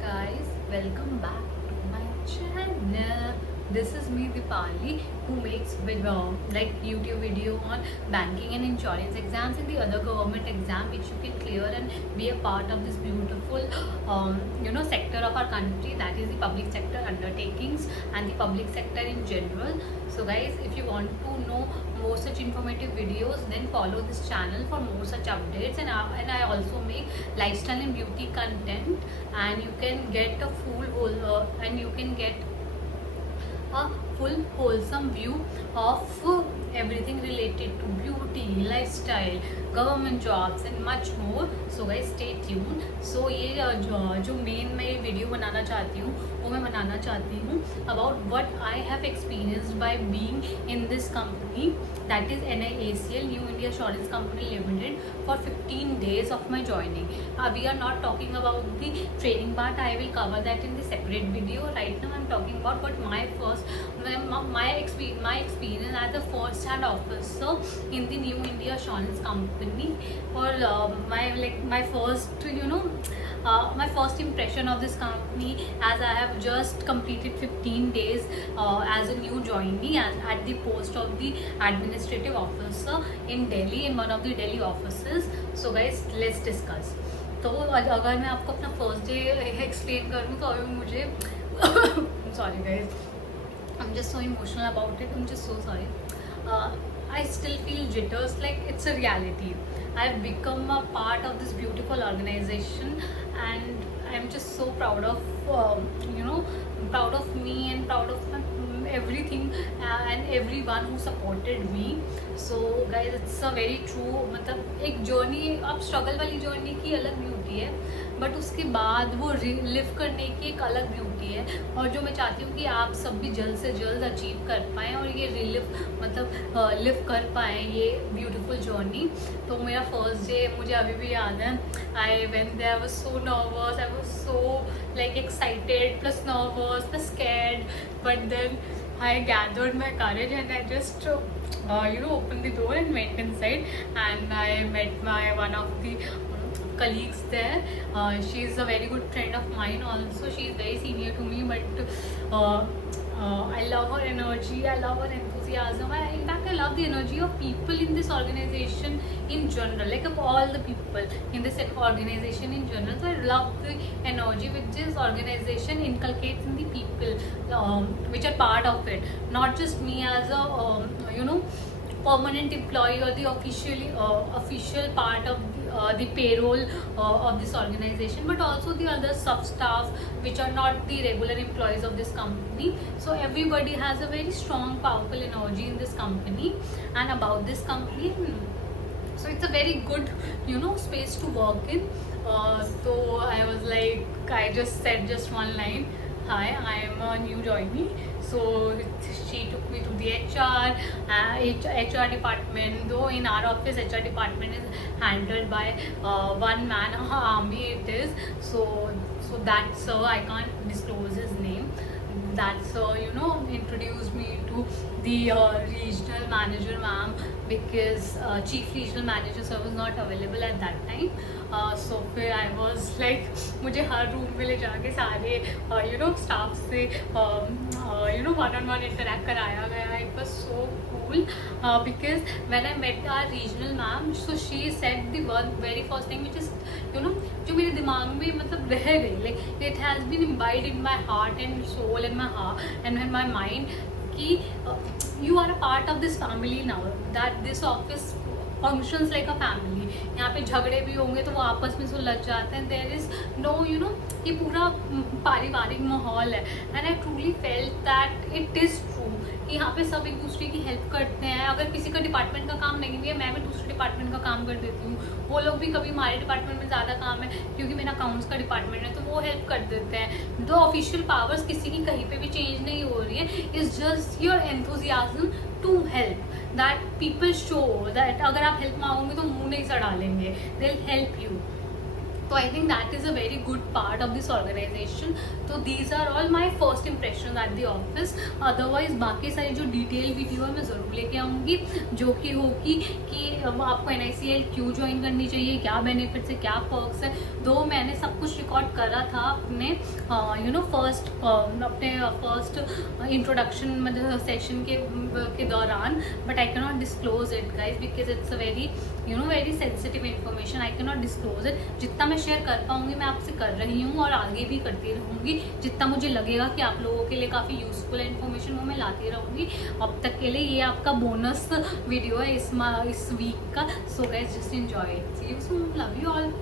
guys, welcome back to my channel. This is me Dipali, who makes like YouTube video on banking and insurance exams and the other government exam which you can clear and be a part of this beautiful sector of our country, that is the public sector undertakings and the public sector in general. So guys, if you want to know more such informative videos, then follow this channel for more such updates. And I also make lifestyle and beauty content, and you can get a full wholesome view of everything related to beauty, lifestyle, government jobs and much more. So guys stay tuned. So ये जो main मैं ये video बनाना चाहती हूँ वो मैं बनाना चाहती हूँ about what I have experienced by being in this company, that is NIACL, new India assurance company limited, for 15 days of my joining. We are not talking about the training part. I will cover that in the separate video. Right now I'm talking about what my experience as a first hand officer in the new India Assurance Company for my first impression of this company, as I have just completed 15 days as a new joinee at the post of the administrative officer in Delhi, in one of the Delhi offices. So guys, let's discuss. तो अगर मैं आपको अपना first day explain करूँ तो अभी मुझे sorry guys, I'm just so emotional about it. I'm just so sorry. I still feel jitters, like it's a reality. I've become a part of this beautiful organization, and I'm just so proud of proud of me and proud of everything and everyone who supported me. So guys, it's a very true, मतलब एक journey, अब struggle वाली journey की अलग beauty है, but उसके बाद वो लिव करने की एक अलग ब्यूटी है, और जो मैं चाहती हूँ कि आप सब भी जल्द से जल्द अचीव कर पाएँ और ये लिव कर पाएँ ये ब्यूटीफुल जर्नी. तो मेरा फर्स्ट डे मुझे अभी भी याद है. I went there, I was so nervous, I was so like excited plus nervous plus scared, but then I gathered my courage and I just opened the door and went inside, and I met one of the colleagues there. She is a very good friend of mine also. She is very senior to me, but I love her energy, I love her enthusiasm. In fact, I love the energy of people in this organization in general, like of all the people in this organization in general. So I love the energy which this organization inculcates in the people which are part of it. Not just me as a permanent employee or the official part of the payroll of this organization, but also the other sub staff which are not the regular employees of this company. So everybody has a very strong, powerful energy in this company and about this company. So it's a very good space to work in. So I was like, I just said just one line, hi, I am a new joinee. So she took me to the HR department. Though in our office HR department is handled by one man army it is. So that sir, I can't disclose his name, that sir introduced me to the regional manager ma'am, because chief regional manager sir was not available at that time. So फिर I was like, मुझे हर room में ले जाके सारे staff से one-on-one interact कराया गया. It was so cool because when I met our regional ma'am, so she said the very first thing which is जो मेरे दिमाग में मतलब रह गई, like it has been imbibed in my heart and soul and my heart and in my mind, कि you are a part of this family now, that this office functions like a family. यहाँ पे झगड़े भी होंगे तो वो आपस में सुलझ जाते हैं. देयर इज़ नो ये पूरा पारिवारिक माहौल है. And I truly felt that it is true कि यहाँ पे सब एक दूसरे की हेल्प करते हैं. अगर किसी का डिपार्टमेंट का काम नहीं भी है, मैं भी दूसरे डिपार्टमेंट का काम कर देती हूँ. वो लोग भी कभी हमारे डिपार्टमेंट में ज़्यादा काम है क्योंकि मेरा अकाउंट्स का डिपार्टमेंट है, तो वो हेल्प कर देते हैं. दो ऑफिशियल पावर्स किसी की कहीं पे भी चेंज नहीं हो रही है. It's just your enthusiasm to help, that people show that अगर आप हेल्प मांगोगे तो मुंह नहीं चढ़ा लेंगे, they will help you. So I think that is a very good part of this organization. So these are all my first impressions at the office. Otherwise बाकी सारी जो डिटेल वीडियो है मैं ज़रूर लेके आऊँगी, जो कि होगी कि आपको NICL क्यों ज्वाइन करनी चाहिए, क्या बेनिफिट्स है, क्या पर्क्स है। दो मैंने सब कुछ रिकॉर्ड करा था अपने फर्स्ट इंट्रोडक्शन सेशन के दौरान, but I can not disclose it guys because it's a very sensitive information. I can not disclose it. जितना मैं शेयर कर पाऊँगी मैं आपसे कर रही हूँ और आगे भी करती रहूँगी। जितना मुझे लगेगा कि आप लोगों के लिए काफ़ी यूजफुल है इन्फॉर्मेशन, वो मैं लाती रहूँगी। अब तक के लिए ये आपका बोनस वीडियो है इस वीक का। So guys just enjoy it. See you soon, love you all.